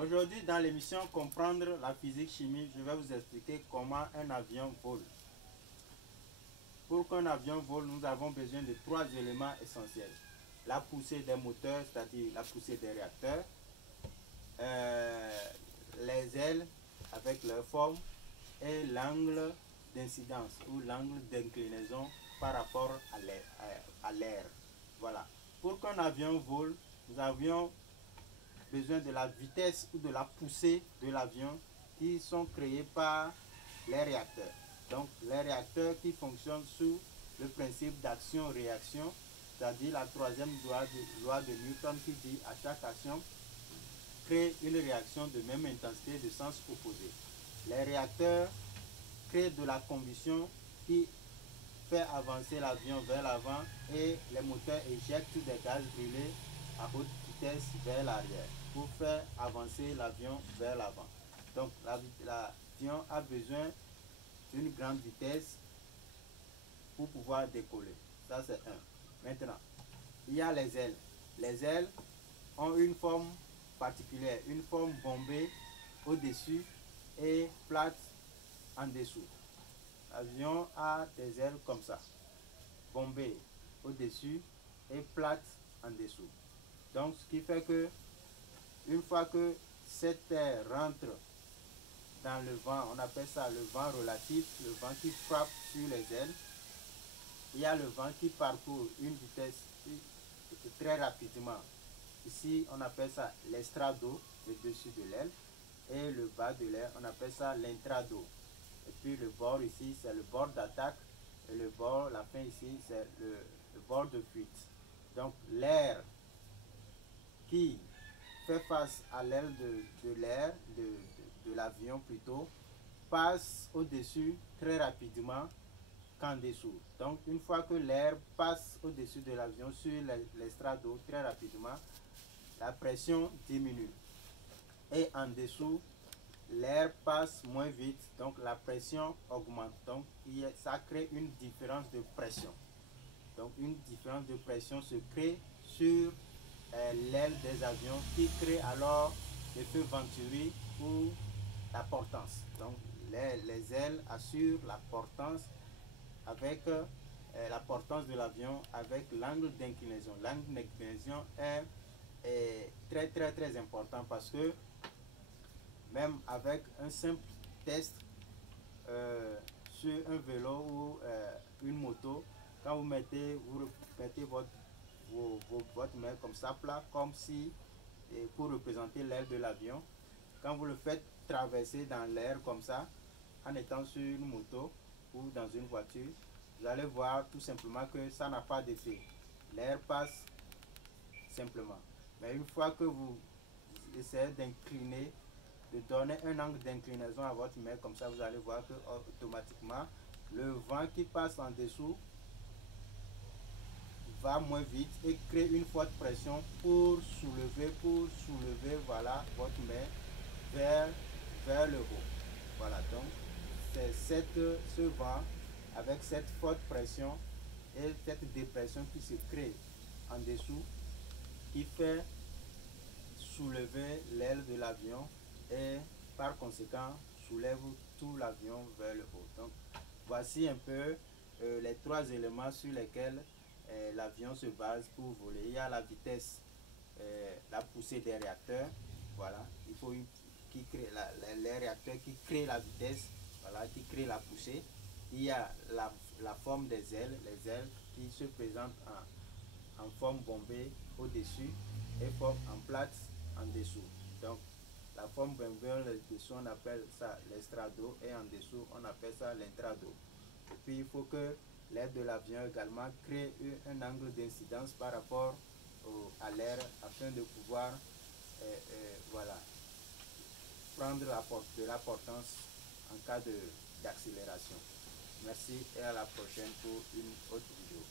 Aujourd'hui, dans l'émission Comprendre la physique chimie, je vais vous expliquer comment un avion vole. Pour qu'un avion vole, nous avons besoin de trois éléments essentiels. La poussée des moteurs, c'est-à-dire la poussée des réacteurs, les ailes avec leur forme et l'angle d'incidence ou l'angle d'inclinaison par rapport à l'air. Voilà. Pour qu'un avion vole, nous avions besoin de la vitesse ou de la poussée de l'avion qui sont créés par les réacteurs. Donc les réacteurs qui fonctionnent sous le principe d'action-réaction, c'est-à-dire la troisième loi de Newton qui dit à chaque action, crée une réaction de même intensité de sens opposé. Les réacteurs créent de la combustion qui fait avancer l'avion vers l'avant et les moteurs éjectent des gaz brûlés à haute vitesse vers l'arrière pour faire avancer l'avion vers l'avant. Donc l'avion a besoin d'une grande vitesse pour pouvoir décoller. Ça c'est un. Maintenant, il y a les ailes. Les ailes ont une forme particulière, une forme bombée au-dessus et plate en dessous. L'avion a des ailes comme ça, bombées au-dessus et plates en dessous. Donc ce qui fait que une fois que cet air rentre dans le vent, on appelle ça le vent relatif, le vent qui frappe sur les ailes, il y a le vent qui parcourt une vitesse très rapidement. Ici on appelle ça l'estrado, le dessus de l'aile, et le bas de l'aile on appelle ça l'intrado. Et puis le bord ici c'est le bord d'attaque et le bord, la fin ici c'est le bord de fuite. Donc l'air qui fait face à l'aile de l'avion plutôt, passe au-dessus très rapidement qu'en dessous. Donc une fois que l'air passe au-dessus de l'avion sur l'estrado très rapidement, la pression diminue. Et en dessous, l'air passe moins vite, donc la pression augmente. Donc ça crée une différence de pression. Donc une différence de pression se crée sur l'aile des avions qui crée alors l'effet Venturi ou la portance. Donc les ailes assurent la portance avec la portance de l'avion avec l'angle d'inclinaison. L'angle d'inclinaison est très important parce que même avec un simple test sur un vélo ou une moto, quand vous mettez votre main comme ça plat, comme si pour représenter l'aile de l'avion, quand vous le faites traverser dans l'air comme ça, en étant sur une moto ou dans une voiture, vous allez voir tout simplement que ça n'a pas d'effet. L'air passe simplement. Mais une fois que vous essayez d'incliner, de donner un angle d'inclinaison à votre main, comme ça vous allez voir que automatiquement le vent qui passe en dessous va moins vite et crée une forte pression pour soulever voilà votre main vers le haut. Voilà, donc c'est ce vent avec cette forte pression et cette dépression qui se crée en dessous qui fait soulever l'aile de l'avion et par conséquent soulève tout l'avion vers le haut. Donc voici un peu les trois éléments sur lesquels l'avion se base pour voler. Il y a la vitesse, la poussée des réacteurs, voilà, il faut les réacteurs qui créent la vitesse, voilà, qui créent la poussée. Il y a la forme des ailes, les ailes qui se présentent en forme bombée au-dessus et forme en plate en dessous. Donc la forme bombée au-dessous on appelle ça l'estrado et en dessous on appelle ça l'intrado. Et puis il faut que l'aile de l'avion également crée un angle d'incidence par rapport à l'air afin de pouvoir voilà, prendre de la portance en cas d'accélération. Merci et à la prochaine pour une autre vidéo.